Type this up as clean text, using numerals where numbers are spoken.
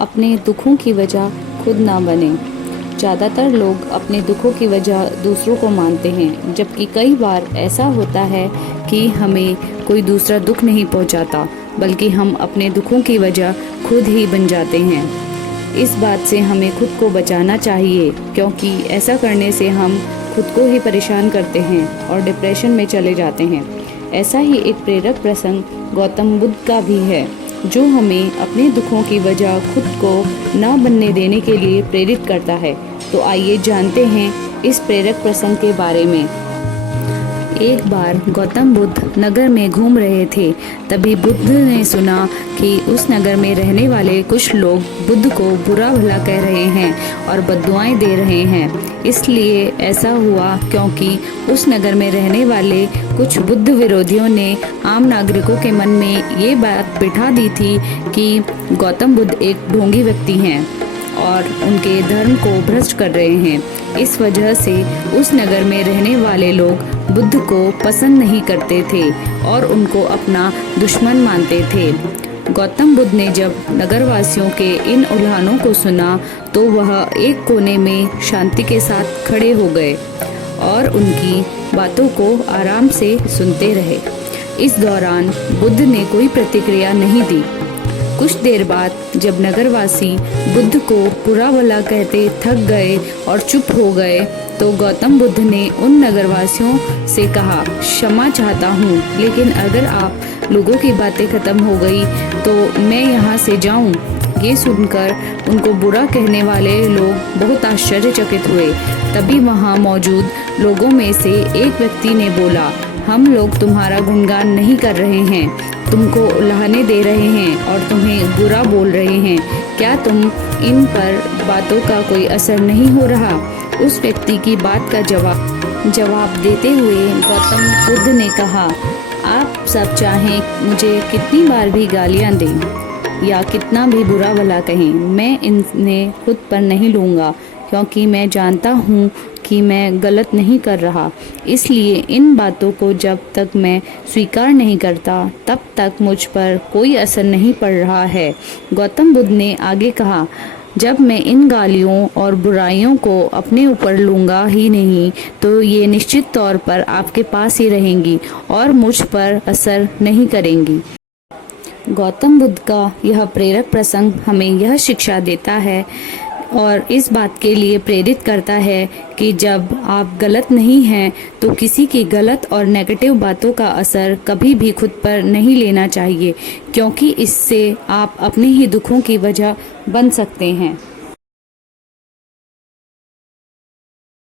अपने दुखों की वजह खुद ना बने। ज़्यादातर लोग अपने दुखों की वजह दूसरों को मानते हैं, जबकि कई बार ऐसा होता है कि हमें कोई दूसरा दुख नहीं पहुंचाता, बल्कि हम अपने दुखों की वजह खुद ही बन जाते हैं। इस बात से हमें खुद को बचाना चाहिए, क्योंकि ऐसा करने से हम खुद को ही परेशान करते हैं और डिप्रेशन में चले जाते हैं। ऐसा ही एक प्रेरक प्रसंग गौतम बुद्ध का भी है, जो हमें अपने दुखों की वजह खुद को न बनने देने के लिए प्रेरित करता है। तो आइए जानते हैं इस प्रेरक प्रसंग के बारे में। एक बार गौतम बुद्ध नगर में घूम रहे थे। तभी बुद्ध ने सुना कि उस नगर में रहने वाले कुछ लोग बुद्ध को बुरा भला कह रहे हैं और बद्दुआएं दे रहे हैं। इसलिए ऐसा हुआ क्योंकि उस नगर में रहने वाले कुछ बुद्ध विरोधियों ने आम नागरिकों के मन में ये बात बिठा दी थी कि गौतम बुद्ध एक ढोंगी व्यक्ति हैं और उनके धर्म को भ्रष्ट कर रहे हैं। इस वजह से उस नगर में रहने वाले लोग बुद्ध को पसंद नहीं करते थे और उनको अपना दुश्मन मानते थे। गौतम बुद्ध ने जब नगरवासियों के इन उल्हानों को सुना तो वह एक कोने में शांति के साथ खड़े हो गए और उनकी बातों को आराम से सुनते रहे। इस दौरान बुद्ध ने कोई प्रतिक्रिया नहीं दी। कुछ देर बाद जब नगरवासी बुद्ध को बुरा भला कहते थक गए और चुप हो गए, तो गौतम बुद्ध ने उन नगरवासियों से कहा, क्षमा चाहता हूँ, लेकिन अगर आप लोगों की बातें खत्म हो गई तो मैं यहाँ से जाऊँ। ये सुनकर उनको बुरा कहने वाले लोग बहुत आश्चर्यचकित हुए। तभी वहाँ मौजूद लोगों में से एक व्यक्ति ने बोला, हम लोग तुम्हारा गुणगान नहीं कर रहे हैं, तुमको उल्हाने दे रहे हैं और तुम्हें बुरा बोल रहे हैं। क्या तुम इन पर बातों का कोई असर नहीं हो रहा? उस व्यक्ति की बात का जवाब देते हुए गौतम बुद्ध ने कहा, आप सब चाहें मुझे कितनी बार भी गालियां दें या कितना भी बुरा भला कहें, मैं इन्हें खुद पर नहीं लूँगा, क्योंकि मैं जानता हूँ कि मैं गलत नहीं कर रहा। इसलिए इन बातों को जब तक मैं स्वीकार नहीं करता तब तक मुझ पर कोई असर नहीं पड़ रहा है। गौतम बुद्ध ने आगे कहा, जब मैं इन गालियों और बुराइयों को अपने ऊपर लूँगा ही नहीं तो ये निश्चित तौर पर आपके पास ही रहेंगी और मुझ पर असर नहीं करेंगी। गौतम बुद्ध का यह प्रेरक प्रसंग हमें यह शिक्षा देता है और इस बात के लिए प्रेरित करता है कि जब आप गलत नहीं हैं तो किसी की गलत और नेगेटिव बातों का असर कभी भी खुद पर नहीं लेना चाहिए, क्योंकि इससे आप अपने ही दुखों की वजह बन सकते हैं।